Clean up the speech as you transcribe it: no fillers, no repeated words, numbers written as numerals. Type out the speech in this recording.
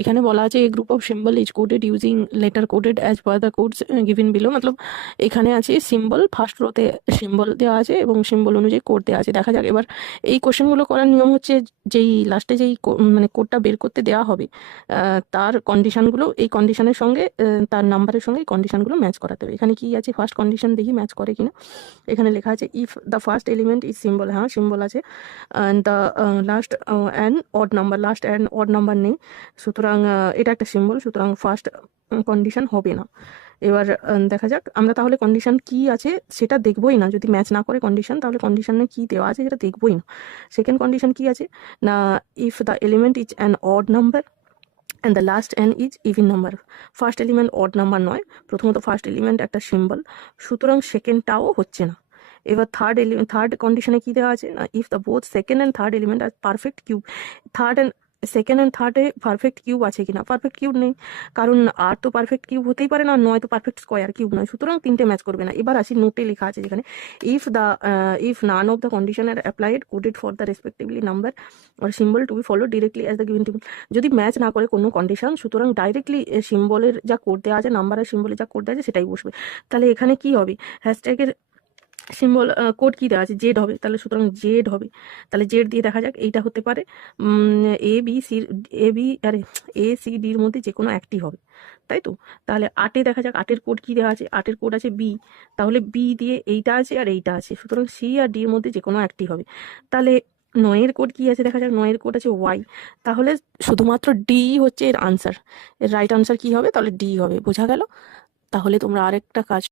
এখানে বলা আছে a group of symbol is coded using letter coded as per the codes given below. মতলব এখানে আছে সিম্বল, ফার্স্ট রোতে সিম্বল দেওয়া আছে এবং সিম্বল অনুযায়ী কোড দেওয়া আছে। দেখা যাক এবার এই কোশ্চেনগুলো করার নিয়ম হচ্ছে যেই লাস্টে যেই মানে কোডটা বের করতে দেওয়া হবে তার কন্ডিশনগুলো এই কন্ডিশনের সঙ্গে তার নাম্বারের সঙ্গে এই কন্ডিশনগুলো ম্যাচ করাতে হবে। এখানে কি আছে ফার্স্ট কন্ডিশন দেখি ম্যাচ করে কিনা। এখানে লেখা আছে if the first element is symbol, হ্যাঁ সিম্বল আছে, and the last and odd number, last and odd number নেই, সুতরাং এটা একটা সিম্বল, সুতরাং ফার্স্ট কন্ডিশন হবে না। এবার দেখা যাক আমরা তাহলে কন্ডিশন কি আছে সেটা দেখবোই না, যদি ম্যাচ না করে কন্ডিশন তাহলে কন্ডিশনে কি দেওয়া আছে সেটা দেখবোই না। সেকেন্ড কন্ডিশন কি আছে না, if the element is an odd number and the last an is even number. First element odd number নয়, প্রথমত ফার্স্ট এলিমেন্ট একটা সিম্বল, সুতরাং সেকেন্ডটাও হচ্ছে না। এবার থার্ড কন্ডিশনে কি দেওয়া আছে না, if the both second and third element are perfect cube. Second and থার্ডে পারফেক্ট কিউব আছে কিনা, পারফেক্ট কিউব নেই, কারণ আর তো পারফেক্ট কিউব হতেই পারে না, নয় তো পারফেক্ট স্কোয়ার কিউব নয়, সুতরাং তিনটে ম্যাচ করবে না। এবার আসি নোটে লেখা আছে যেখানে if none of the condition are applied coded for the respectively number are symbol to be follow directly as the given table. যদি ম্যাচ না করে কোনো কন্ডিশন, সুতরাং ডাইরেক্টলি সিম্বলের যা কোড দেওয়া আছে, নাম্বার আর সিম্বলের যা কোড দেওয়া আছে সেটাই বসবে। তাহলে এখানে কি হবে, হ্যাশট্যাগের সিম্বল কোড কি দেওয়া আছে, জেড হবে, তাহলে সুতরাং জেড হবে। তাহলে জেড দিয়ে দেখা যাক, এইটা হতে পারে এ সি ডির মধ্যে যে কোনো একটি হবে, তাই তো। তাহলে আটে দেখা যাক আটের কোড কি দেওয়া আছে, আটের কোড আছে বি, তাহলে বি দিয়ে এইটা আছে আর এইটা আছে, সুতরাং সি আর ডির মধ্যে যে কোনো একটি হবে। তাহলে নয়ের কোড কি আছে দেখা যাক, নয়ের কোড আছে ওয়াই, তাহলে শুধুমাত্র ডি হচ্ছে এর আনসার, এর রাইট আনসার কি হবে, তাহলে ডি হবে। বোঝা গেল? তাহলে তোমরা আরেকটা কাজ